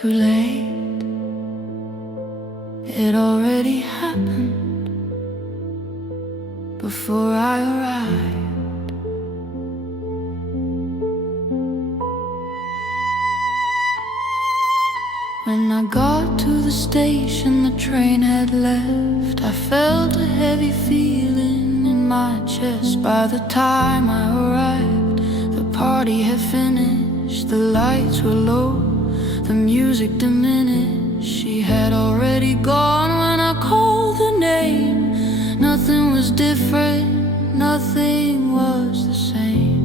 too late. It already happened before I arrived. When I got to the station, the train had left. I felt a heavy feeling in my chest. By the time I arrived, the party had finished. The lights were low, the music diminished. She had already gone when I called her name. Nothing was different, nothing was the same.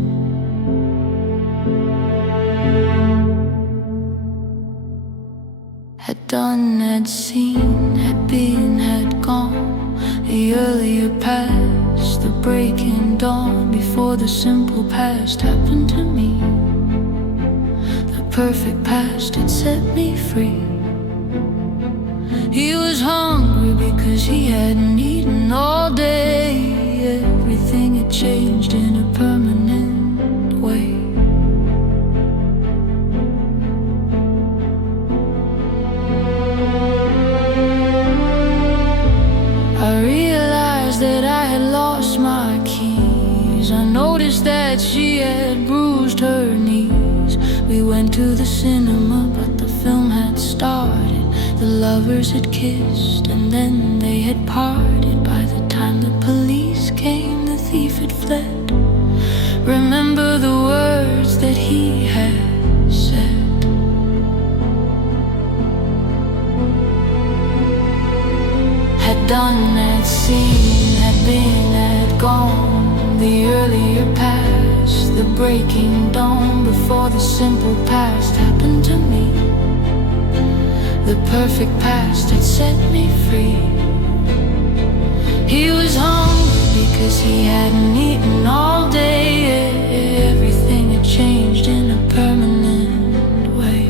Had done, had seen, had been, had gone. The earlier past, the breaking dawn. Before the simple past happened to me, the perfect past had set me free. He was hungry because he hadn't eaten all day. Everything had changed in a permanent way. I realized that I had lost my keys. I noticed that she had bruised her knees. We went to the cinema, but the film had started. The lovers had kissed and then they had parted. By the time the police came, the thief had fled. Remember the words that he had said. Had done, had seen, had been, had gone. The earlier past, the breaking dawn. Before the simple past happened to me, the perfect past had set me free. He was hungry because he hadn't eaten all day. Everything had changed in a permanent way.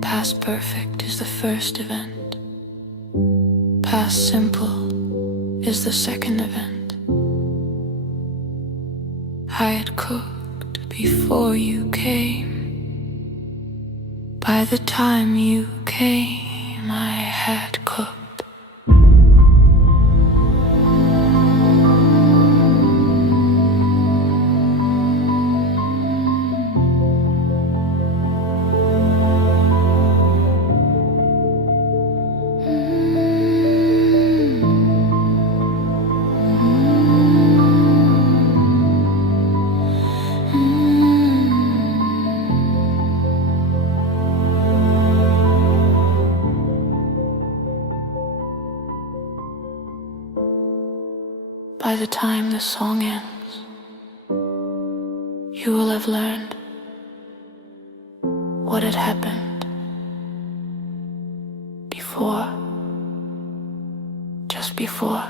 Past perfect is the first event. Past simple is the second event. I had cooked before you came. By the time you came, I had cooked. By the time the song ends, you will have learned what had happened before, just before.